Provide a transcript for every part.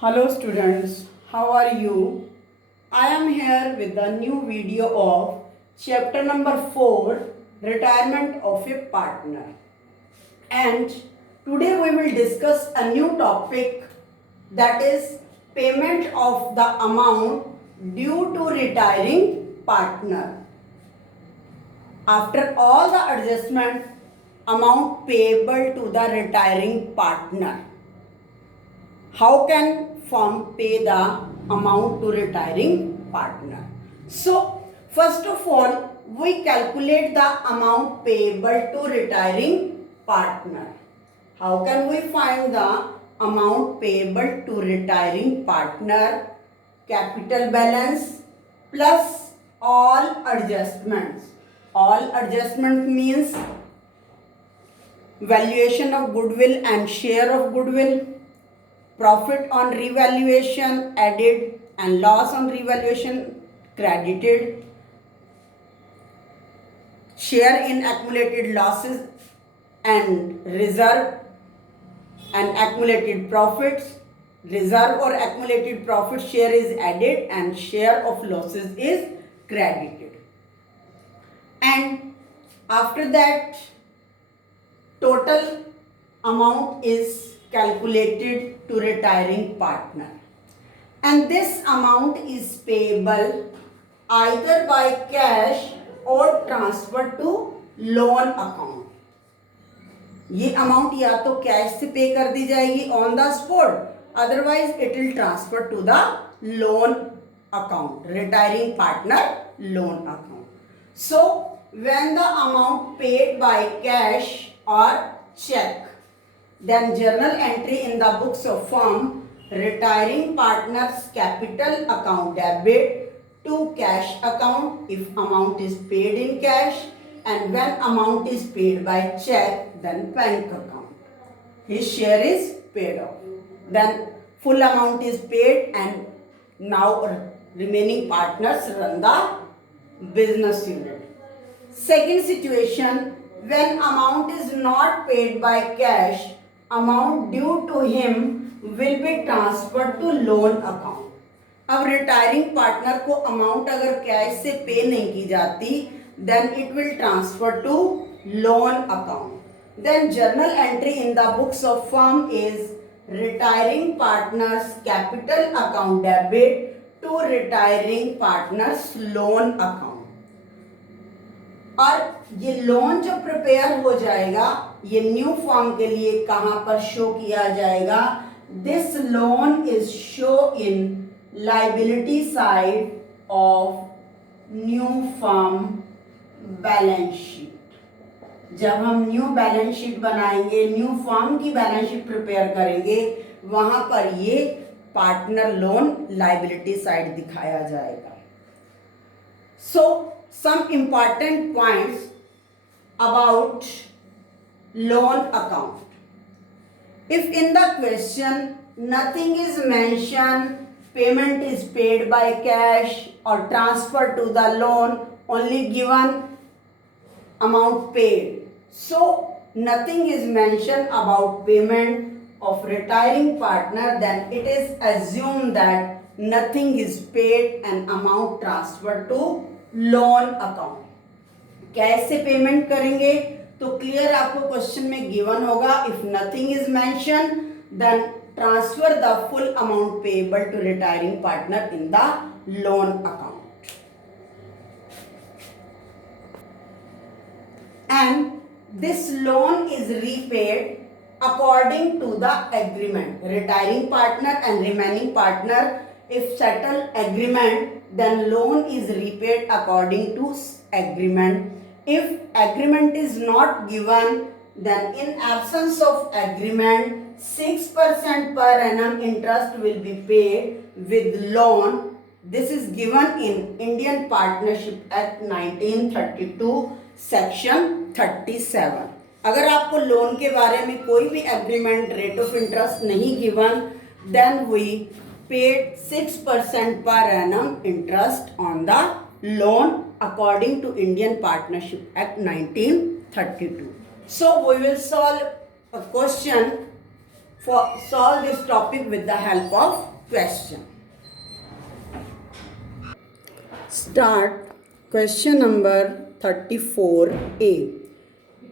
Hello students, how are you? I am here with a new video of chapter number 4, Retirement of a Partner. And today we will discuss a new topic, that is payment of the amount due to retiring partner. After all the adjustment, amount payable to the retiring partner. How can firm pay the amount to retiring partner? So, first of all, we calculate the amount payable to retiring partner. How can we find the amount payable to retiring partner? Capital balance plus all adjustments. All adjustment means valuation of goodwill and share of goodwill, profit on revaluation added and loss on revaluation credited, share in accumulated losses and reserve and accumulated profits. Reserve or accumulated profit share is added and share of losses is credited. And after that, total amount is calculated to retiring partner, and this amount is payable either by cash or transfer to loan account. ये amount या तो cash से pay कर दी जाएगी on the spot, otherwise it will transfer to the loan account, retiring partner loan account. So when the amount paid by cash or check, then journal entry in the books of firm, retiring partner's capital account debit to cash account if amount is paid in cash, and when amount is paid by check, then bank account. His share is paid off. Then full amount is paid and now remaining partners run the business unit. Second situation, when amount is not paid by cash, amount due to him will be transferred to loan account. अब retiring partner को amount अगर cash से पे नहीं की जाती, then it will transfer to loan account. Then journal entry in the books of firm is retiring partners capital account debit to retiring partners loan account. और ये लोन जो प्रिपेयर हो जाएगा, ये न्यू फॉर्म के लिए कहां पर शो किया जाएगा? This loan is show in liability side of new form balance sheet. जब हम न्यू बैलेंस शीट बनाएंगे, न्यू फॉर्म की बैलेंस शीट प्रिपेयर करेंगे, वहां पर ये पार्टनर लोन लायबिलिटी साइड दिखाया जाएगा. सो some important points about loan account. If in the question nothing is mentioned, payment is paid by cash or transferred to the loan, only given amount paid. So nothing is mentioned about payment of retiring partner, then it is assumed that nothing is paid and amount transferred to loan account. कैसे payment करेंगे तो clear आपको question में given होगा. If nothing is mention then transfer the full amount payable to retiring partner in the loan account. And this loan is repaid according to the agreement. Retiring partner and remaining partner, if settle agreement, then loan is repaid according to agreement. If agreement is not given, then in absence of agreement, 6% per annum interest will be paid with loan. This is given in Indian Partnership Act 1932 section 37. अगर आपको loan के बारे में कोई भी agreement, rate of interest नहीं given, then we paid 6% per annum interest on the loan according to Indian Partnership Act 1932. So we will solve a question solve this topic with the help of question. Start question number 34A.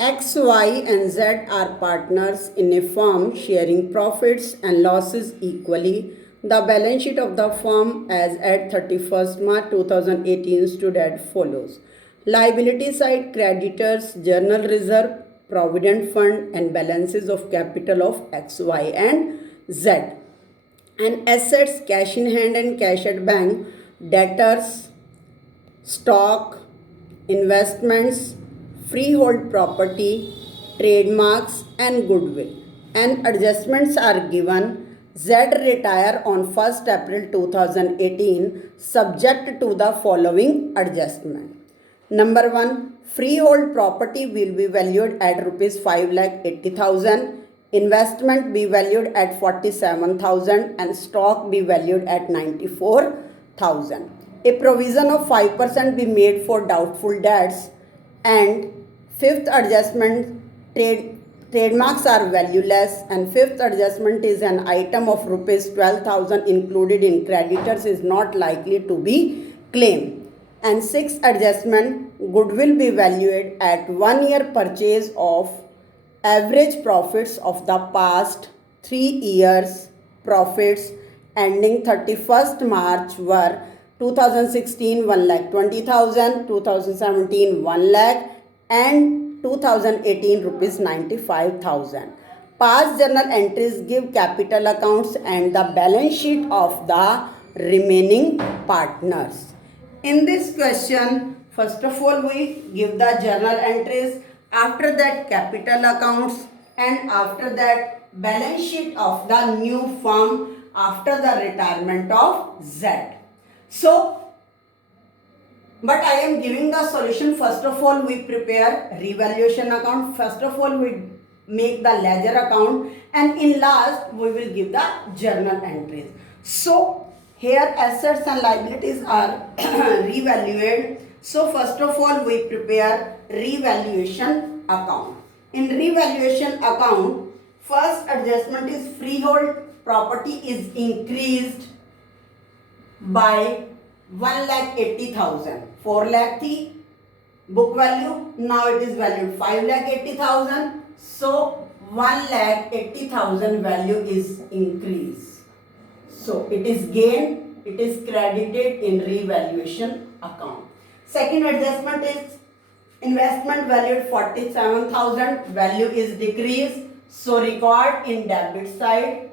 X, Y, and Z are partners in a firm sharing profits and losses equally. The balance sheet of the firm as at 31st March 2018 stood as follows. Liability side, creditors, journal reserve, provident fund, and balances of capital of X, Y, and Z. And assets, cash in hand and cash at bank, debtors, stock, investments, freehold property, trademarks, and goodwill. And adjustments are given. Z retire on 1st April 2018 subject to the following adjustment. Number 1. Freehold property will be valued at rupees 5,80,000. Investment be valued at 47,000 and stock be valued at 94,000. A provision of 5% be made for doubtful debts. And fifth adjustment, trademarks are valueless, and fifth adjustment is an item of rupees 12,000 included in creditors is not likely to be claimed. And sixth adjustment, goodwill be valued at 1 year purchase of average profits of the past 3 years profits ending 31st March were 2016 1,20,000, 2017 1 lakh, and 2018 rupees 95,000. Past journal entries give capital accounts and the balance sheet of the remaining partners. In this question, first of all we give the journal entries, after that capital accounts, and after that balance sheet of the new firm after the retirement of Z. So, but I am giving the solution. First of all, we prepare revaluation account. First of all, we make the ledger account, and in last, we will give the journal entries. So, here assets and liabilities are revalued. So, first of all, we prepare revaluation account. In revaluation account, first adjustment is freehold property is increased by 1,80,000. 4 lakh thi book value, now it is valued 5,80,000. So 1,80,000 value is increased. So it is gain, it is credited in revaluation account. Second adjustment is investment valued 47,000, value is decreased. So record in debit side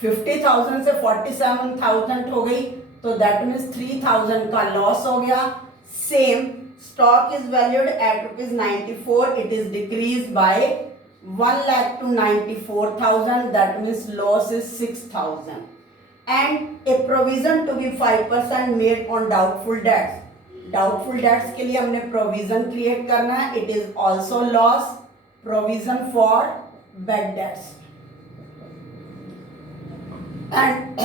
50,000 से 47,000 हो गई, तो that means 3,000 का loss हो गया. Same stock is valued at rupees 94, it is decreased by 1 lakh to 94,000, that means loss is 6,000. And a provision to be 5% made on doubtful debts. Doubtful debts के लिए हमने provision create करना है. It is also loss. Provision for bad debts. And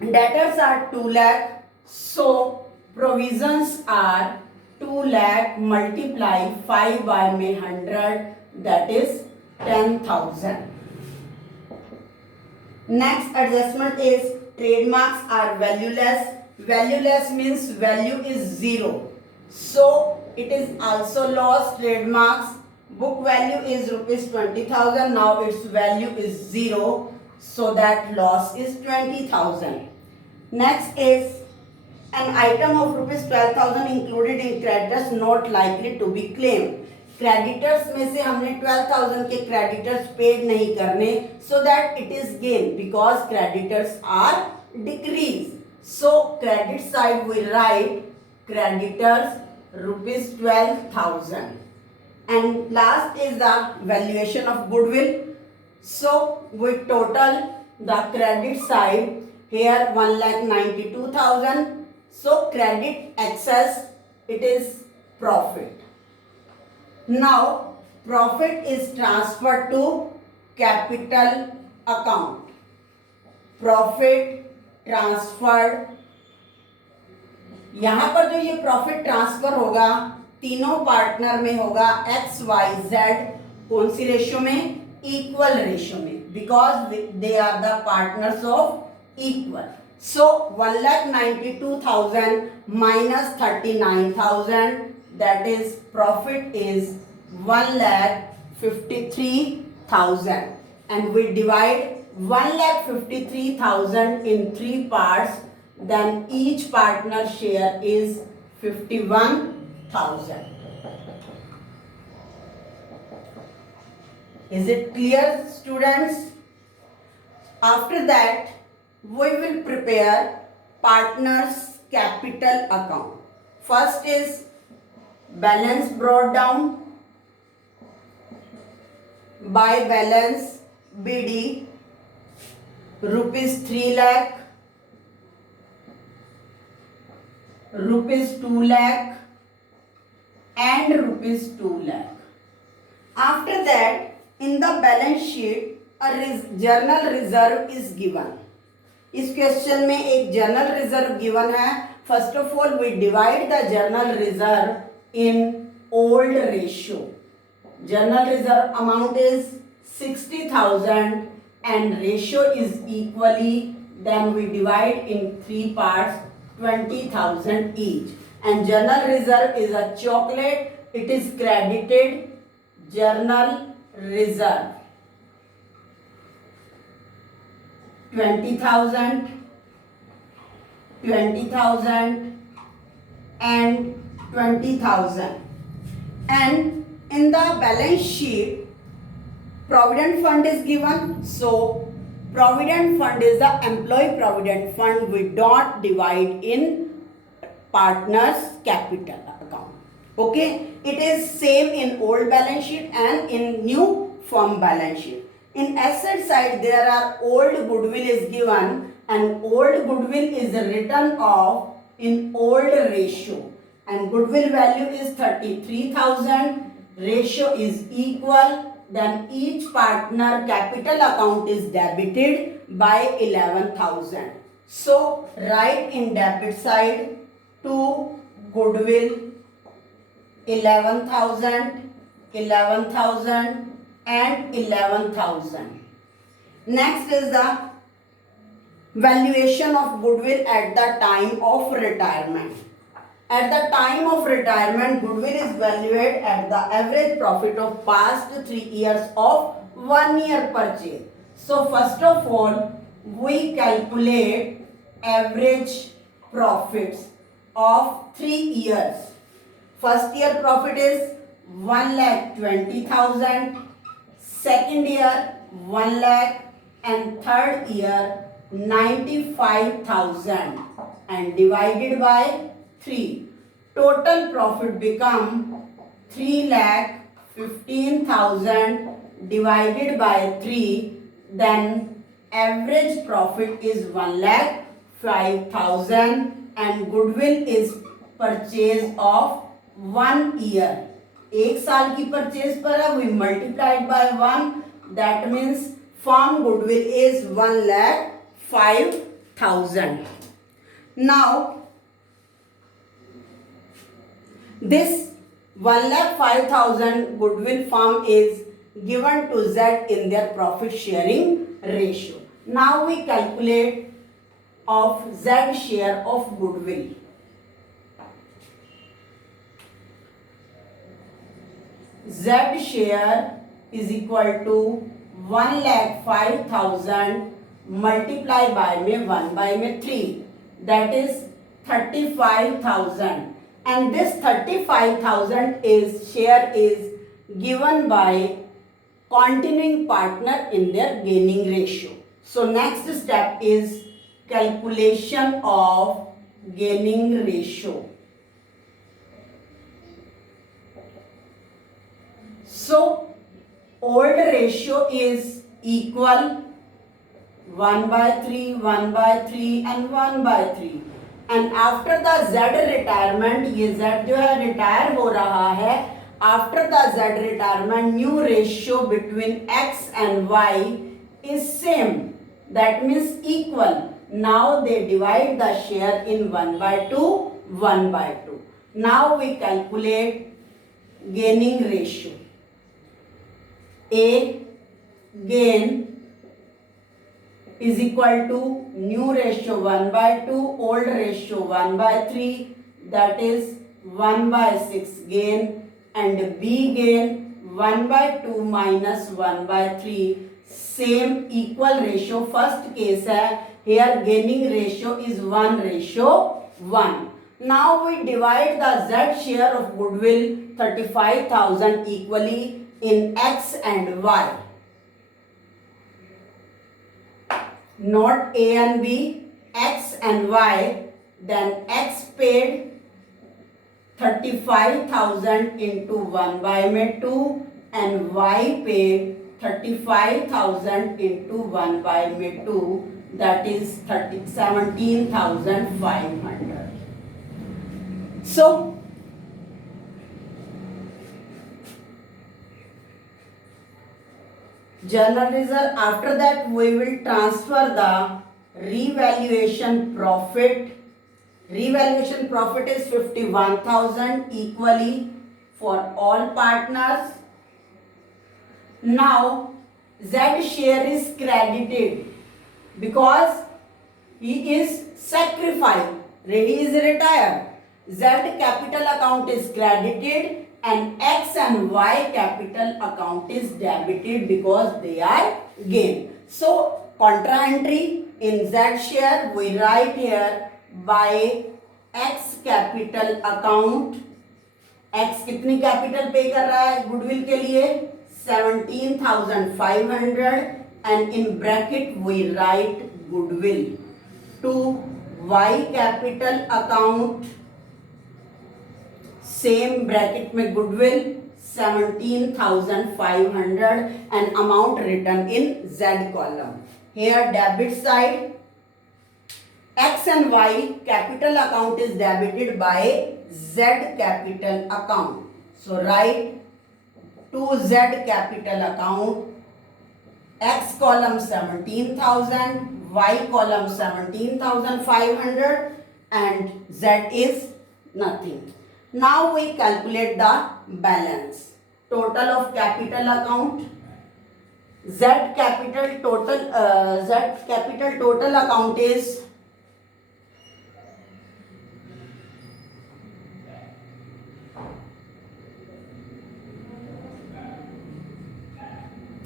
debtors are 2 lakh, so provisions are 2 lakh multiply 5 by 100, that is 10,000. Next adjustment is trademarks are valueless. Valueless means value is 0, so it is also lost. Trademarks book value is rupees 20,000, now its value is 0, so that loss is 20,000. Next is an item of rupees 12,000 included in creditors not likely to be claimed. Creditors में से हमने 12,000 के creditors paid नहीं करने, so that it is gain because creditors are decreased. So credit side we write creditors rupees 12,000. And last is the valuation of goodwill. So we total the credit side here 1,92,000. So credit excess, it is profit. Now profit is transferred to capital account. Profit transferred, यहाँ पर जो ये profit transfer होगा तीनों partner में होगा XYZ कौन सी रेशियो में? इक्वल रेशियो में, because they are the partners of equal. So 1,92,000 minus 39,000, that is profit is 1,53,000, and we divide 1,53,000 in 3 parts. Then each partner share is 51,000. Is it clear, students? After that, we will prepare partners capital account. First is balance brought down by balance BD rupees 3 lakh, rupees 2 lakh and rupees 2 lakh. After that, in the balance sheet a journal reserve is given. इस question में एक general reserve given है. First of all we divide the general reserve in old ratio. General reserve amount is 60,000 and ratio is equally, then we divide in 3 parts, 20,000 each. And journal reserve is a chocolate, it is credited journal reserve 20,000 and 20,000. And in the balance sheet provident fund is given. So provident fund is the employee provident fund. We don't divide in partners capital account. Okay, it is same in old balance sheet and in new firm balance sheet. In asset side there are old goodwill is given, and old goodwill is written off in old ratio, and goodwill value is 33,000. Ratio is equal. Then each partner capital account is debited by 11,000. So write in debit side to goodwill 11,000 and 11,000. Next is the valuation of goodwill at the time of retirement. At the time of retirement, goodwill is valued at the average profit of past 3 years of 1 year purchase. So first of all, we calculate average profits of 3 years. First year profit is 1,20,000, second year 1 lakh, and third year 95,000, and divided by 3. Total profit become 3,15,000 divided by 3. Then average profit is 1,05,000, and goodwill is purchase of 1 year. एक साल की purchase पर है, we multiplied by 1, that means firm goodwill is 1,05,000. Now this 1,05,000 goodwill firm is given to Z in their profit sharing ratio. Now we calculate of Z share of goodwill. Z share is equal to 1,05,000 multiply by में 1 by में 3, that is 35,000, and this 35,000 is share is given by continuing partner in their gaining ratio. So next step is calculation of gaining ratio. So old ratio is equal 1 by 3, 1 by 3 and 1 by 3. And after the Z retirement, ये Z जो है retire हो रहा है. After the Z retirement, new ratio between X and Y is same. That means equal. Now they divide the share in 1 by 2, 1 by 2. Now we calculate gaining ratio. A gain is equal to new ratio 1/2, old ratio 1/3, that is 1/6 gain, and B gain 1/2 minus 1/3, same equal ratio. First case hai, here gaining ratio is 1:1. Now we divide the Z share of goodwill 35,000 equally in X and Y. Not A and B, X and Y. Then X paid 35,000 into 1/2 and Y paid 35,000 into 1/2, that is 17,500. So journal reserve, after that we will transfer the revaluation profit. Revaluation profit is 51,000 equally for all partners. Now Z share is credited because he is sacrificed, he is retired. Z capital account is credited and X and Y capital account is debited because they are gain. So contra entry in Z share we write here by X capital account. X कितनी capital पे कर रहा है goodwill के लिए 17,500 and in bracket we write goodwill. To Y capital account same bracket में goodwill 17,500 and amount written in Z column. Here debit side X and Y capital account is debited by Z capital account. So write to Z capital account X column 17,000, Y column 17,500 and Z is nothing. Now we calculate the balance. Total of capital account. Z capital total account is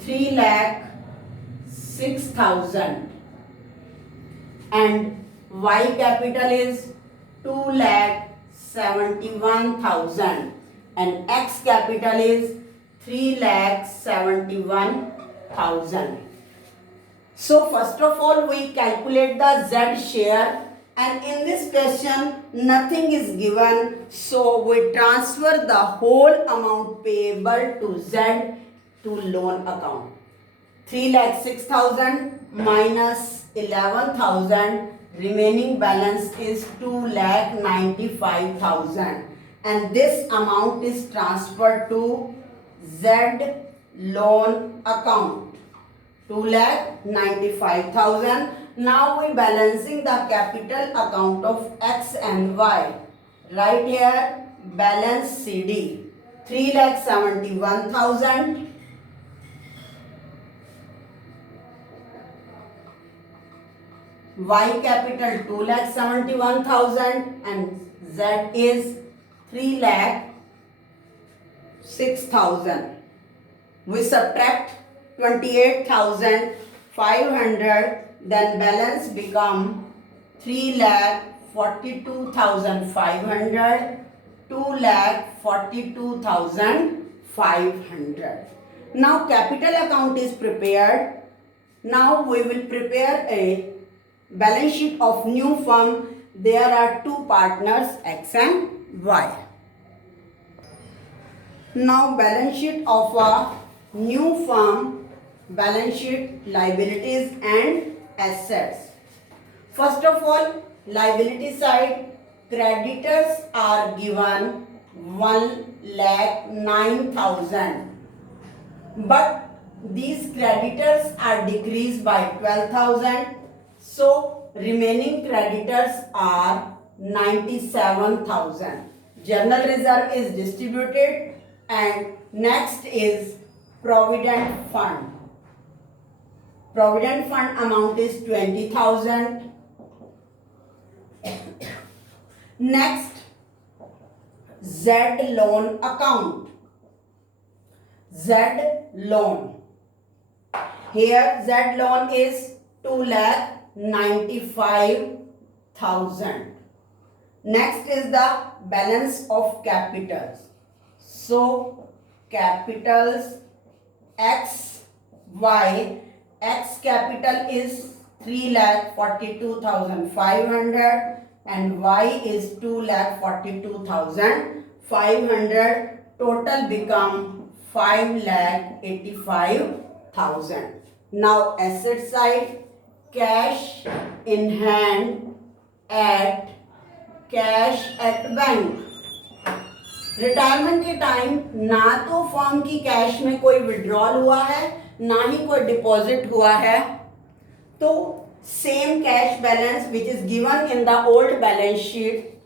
3,06,000 and Y capital is 2,71,000 and X capital is 3,71,000. So first of all we calculate the Z share, and in this question nothing is given, so we transfer the whole amount payable to Z to loan account. 3,06,000 minus 11,000, remaining balance is 2,95,000 and this amount is transferred to Z loan account. 2,95,000. Now we balancing the capital account of X and Y. Right here balance CD 3,71,000. Y capital 2,71,000 and Z is 3,06,000. We subtract 28,500, then balance become 3,42,500, 2,42,500. Now capital account is prepared. Now we will prepare a balance sheet of new firm. There are two partners X and Y. Now balance sheet of a new firm. Balance sheet, liabilities and assets. First of all, liability side, creditors are given 1,09,000, but these creditors are decreased by 12,000. So remaining creditors are 97,000. General reserve is distributed and next is Provident fund. Provident fund amount is 20,000. Next, Z loan account. Z loan. Here Z loan is 2,95,000. Next is the balance of capitals. So capitals X, Y. X capital is 3,42,500 and Y is 2,42,500. Total become 5,85,000. Now asset side, cash in hand at cash at bank. Retirement के time ना तो firm की cash में कोई withdrawal हुआ है ना ही कोई डिपॉजिट हुआ है, तो same cash balance which is given in the old balance sheet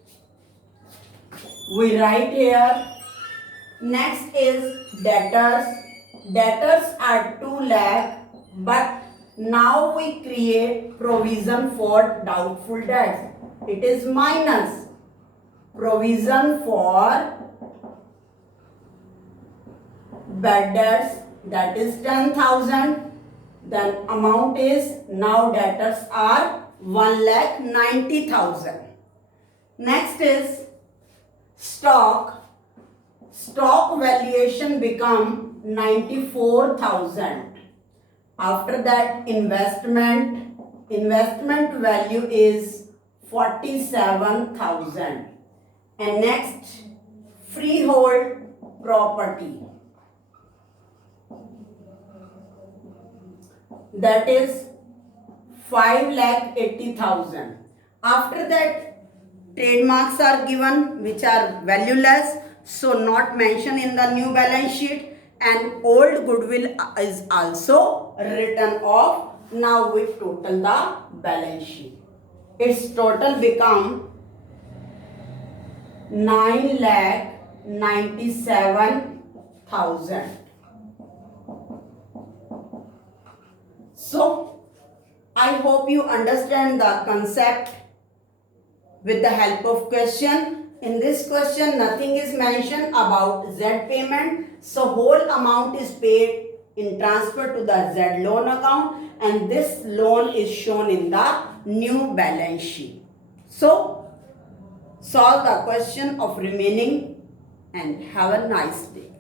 we write here. Next is debtors. Debtors are 2 lakh, but now we create provision for doubtful debts. It is minus provision for bad debts, that is 10,000. Then amount is, now debtors are 1,90,000. Next is stock. Stock valuation become 94,000. After that investment value is 47,000. And next, freehold property, that is 5,80,000. After that, trademarks are given which are valueless, so not mentioned in the new balance sheet, and old goodwill is also written off. Now we total the balance sheet. Its total become 9,97,000. So I hope you understand the concept with the help of question. In this question nothing is mentioned about Z payment, so whole amount is paid in transfer to the Z loan account, and this loan is shown in the new balance sheet. So solve the question of remaining and have a nice day.